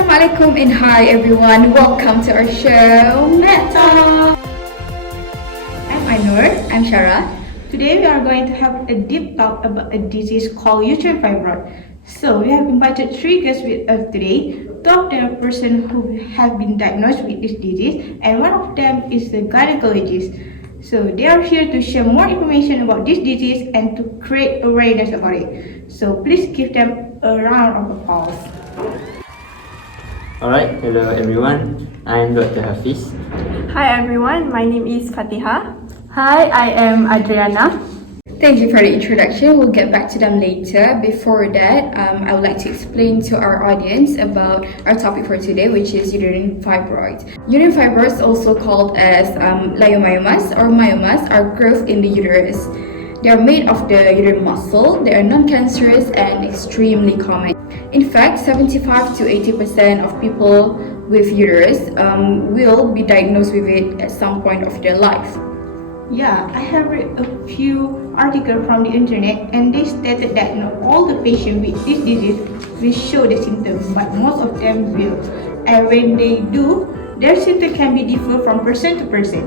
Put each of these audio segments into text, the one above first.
Assalamualaikum and hi everyone, welcome to our show Meta. I'm Ainur. I'm Shara. Today we are going to have a deep talk about a disease called uterine fibroid. So we have invited 3 guests with us today. 2 of them are persons who have been diagnosed with this disease and 1 of them is a gynecologist. So they are here to share more information about this disease and to create awareness about it. So please give them a round of applause. Alright, hello everyone. I'm Dr. Hafiz. Hi everyone, my name is Fatiha. Hi, I am Adriana. Thank you for the introduction. We'll get back to them later. Before that, I would like to explain to our audience about our topic for today, which is uterine fibroids. Uterine fibroids, also called as leiomyomas or myomas, are growth in the uterus. They are made of the uterine muscle. They are non-cancerous and extremely common. In fact, 75 to 80% of people with uterus will be diagnosed with it at some point of their life. Yeah, I have read a few articles from the internet and they stated that not all the patients with this disease will show the symptoms, but most of them will. And when they do, their symptoms can be different from person to person.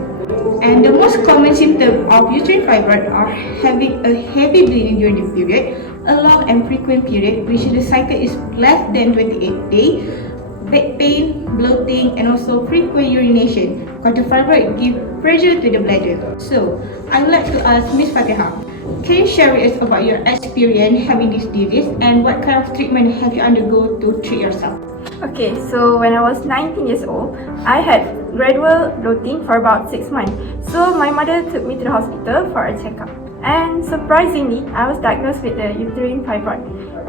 And the most common symptoms of uterine fibroid are having a heavy bleeding during the period, a long and frequent period, which the cycle is less than 28 days, back pain, bloating, and also frequent urination, because the fibroid give pressure to the bladder. So, I would like to ask Ms. Fatiha, can you share with us about your experience having this disease and what kind of treatment have you undergone to treat yourself? Okay, so when I was 19 years old, I had gradual bloating for about 6 months. So my mother took me to the hospital for a checkup. And surprisingly, I was diagnosed with the uterine fibroid.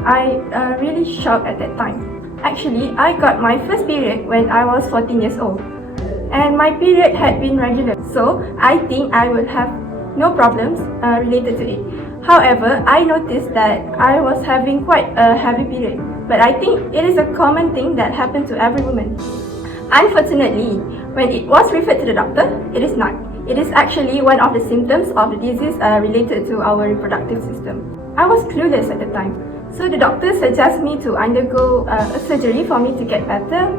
I really shocked at that time. Actually, I got my first period when I was 14 years old. And my period had been regular. So I think I would have no problems related to it. However, I noticed that I was having quite a heavy period. But I think it is a common thing that happens to every woman. Unfortunately, when it was referred to the doctor, it is not. It is actually one of the symptoms of the disease related to our reproductive system. I was clueless at the time. So the doctor suggested me to undergo a surgery for me to get better.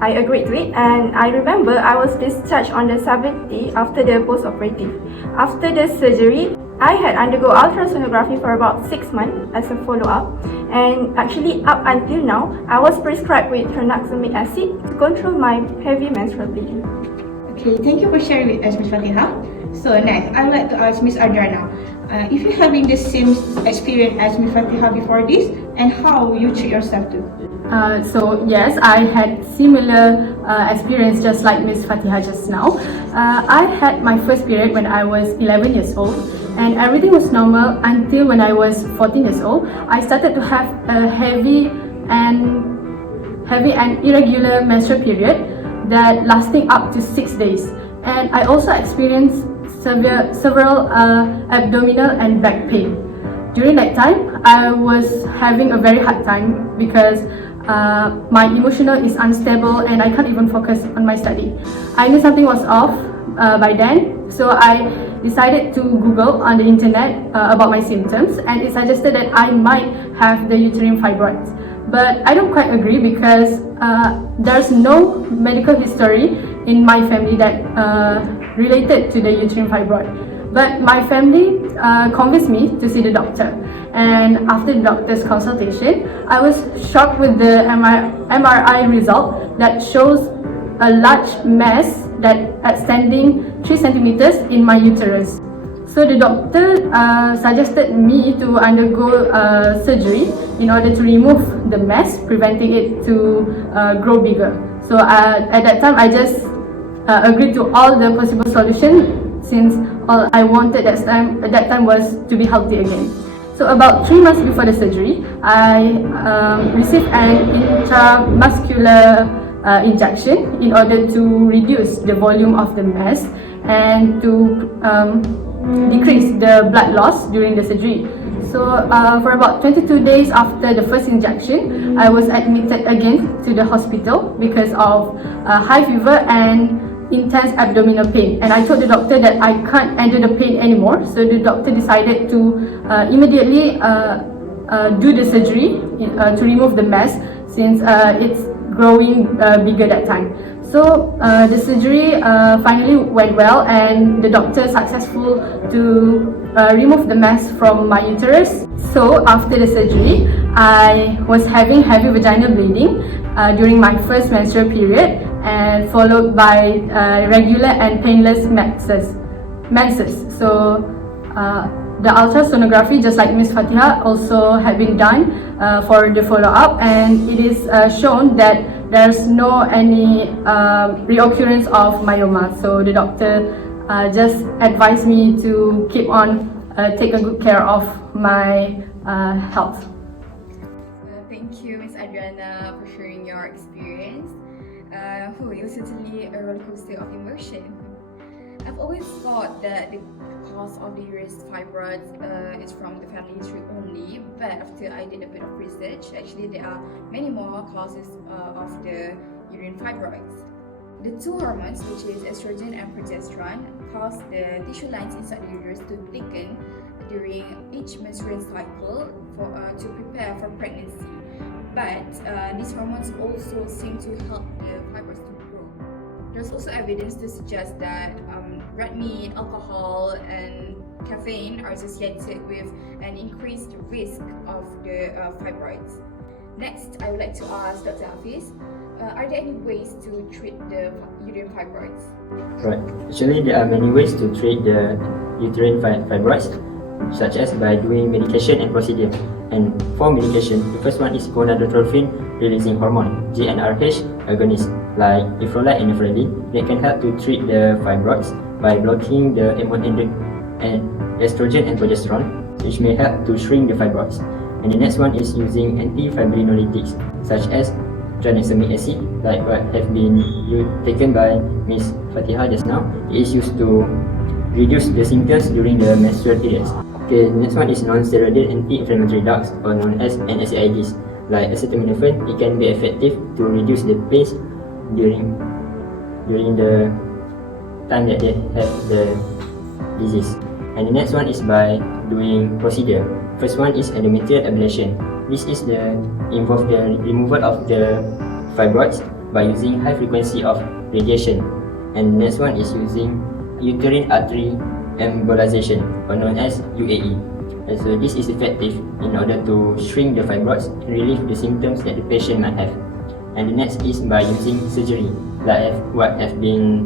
I agreed to it, and I remember I was discharged on the 7th day after the post-operative. After the surgery, I had undergo ultrasonography for about 6 months as a follow-up, and actually up until now, I was prescribed with tranexamic acid to control my heavy menstrual bleeding. Okay, thank you for sharing with us, Ms. Fatiha. So next, I would like to ask Ms. Adriana, if you're having the same experience as Ms. Fatiha before this, and how you treat yourself too? So yes, I had similar experience just like Miss Fatiha just now. I had my first period when I was 11 years old, and everything was normal until when I was 14 years old. I started to have a heavy and irregular menstrual period that lasting up to 6 days, and I also experienced several abdominal and back pain. During that time, I was having a very hard time because my emotional is unstable and I can't even focus on my study. I knew something was off by then, so I decided to Google on the internet about my symptoms, and it suggested that I might have the uterine fibroids. But I don't quite agree because there's no medical history in my family that related to the uterine fibroid. But my family convinced me to see the doctor, and after the doctor's consultation, I was shocked with the MRI result that shows a large mass that extending 3 centimeters in my uterus. So the doctor suggested me to undergo surgery in order to remove the mass, preventing it to grow bigger. So at that time, I just agreed to all the possible solutions, since all I wanted at that time was to be healthy again. So about 3 months before the surgery, I received an intramuscular injection in order to reduce the volume of the mass and to decrease the blood loss during the surgery. So for about 22 days after the first injection, I was admitted again to the hospital because of high fever and intense abdominal pain, and I told the doctor that I can't endure the pain anymore. So the doctor decided to immediately do the surgery to remove the mass, since it's growing bigger that time. So the surgery finally went well, and the doctor successful to remove the mass from my uterus. So after the surgery, I was having heavy vaginal bleeding during my first menstrual period, and followed by regular and painless menses. So the ultrasonography, just like Miss Fatiha, also had been done for the follow-up, and it is shown that there's no any reoccurrence of myoma. So the doctor just advised me to keep on take a good care of my health. Thank you, Miss Adriana, for sharing your experience. It was certainly a roller coaster of emotion. I've always thought that the cause of the uterine fibroids is from the family history only, but after I did a bit of research, actually there are many more causes of the uterine fibroids. The two hormones, which is estrogen and progesterone, cause the tissue lines inside the uterus to thicken during each menstrual cycle to prepare for pregnancy. But these hormones also seem to help the fibroids to grow. There's also evidence to suggest that red meat, alcohol, and caffeine are associated with an increased risk of the fibroids. Next, I would like to ask Dr. Hafiz, are there any ways to treat the uterine fibroids? Right. Actually, there are many ways to treat the uterine fibroids, such as by doing medication and procedure. And for medication, the first one is gonadotrophin releasing hormone, GnRH agonist, like ifrolite and ephedrine. They can help to treat the fibroids by blocking the estrogen and progesterone, which may help to shrink the fibroids. And the next one is using antifibrinolytics, such as tranexamic acid, like what have been taken by Miss Fatiha just now. It is used to reduce the symptoms during the menstrual periods. Okay, the next one is non-steroidal anti-inflammatory drugs, or known as NSAIDs, like acetaminophen. It can be effective to reduce the pains during the time that they have the disease. And the next one is by doing procedure. First one is endometrial ablation. This is involve the removal of the fibroids by using high frequency of radiation. And the next one is using uterine artery embolization, or known as UAE. And so this is effective in order to shrink the fibroids and relieve the symptoms that the patient might have. And the next is by using surgery, like what has been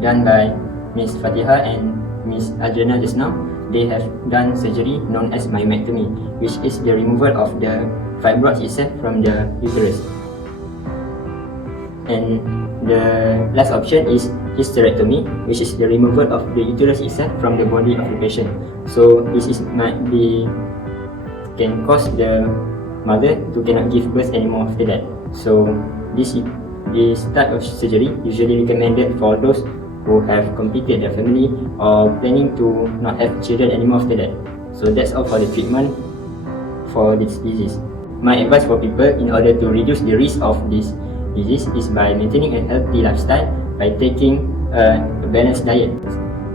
done by Miss Fatiha and Miss Adriana just now. They have done surgery known as myomectomy, which is the removal of the fibroids itself from the uterus. And the last option is hysterectomy, which is the removal of the uterus itself from the body of the patient. So this can cause the mother to cannot give birth anymore after that. So this type of surgery usually recommended for those who have completed their family or planning to not have children anymore after that. So that's all for the treatment for this disease. My advice for people in order to reduce the risk of this disease is by maintaining a healthy lifestyle, by taking a balanced diet,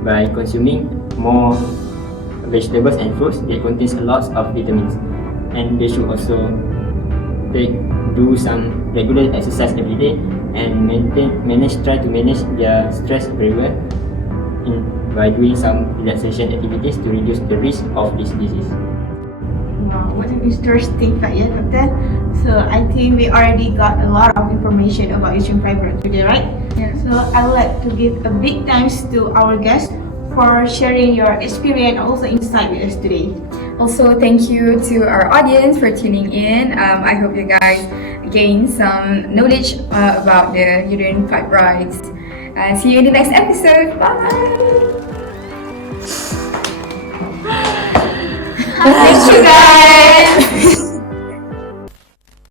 by consuming more vegetables and fruits that contains a lot of vitamins. And they should also do some regular exercise every day and try to manage their stress very well by doing some relaxation activities to reduce the risk of this disease. Wow, what an interesting fact, yeah, Doctor. So I think we already got a lot of information about uterine fibroids today, right? Yeah. So I would like to give a big thanks to our guests for sharing your experience and also insight with us today. Also, thank you to our audience for tuning in. I hope you guys gain some knowledge about the uterine fibroids. See you in the next episode. Bye! Thank you guys!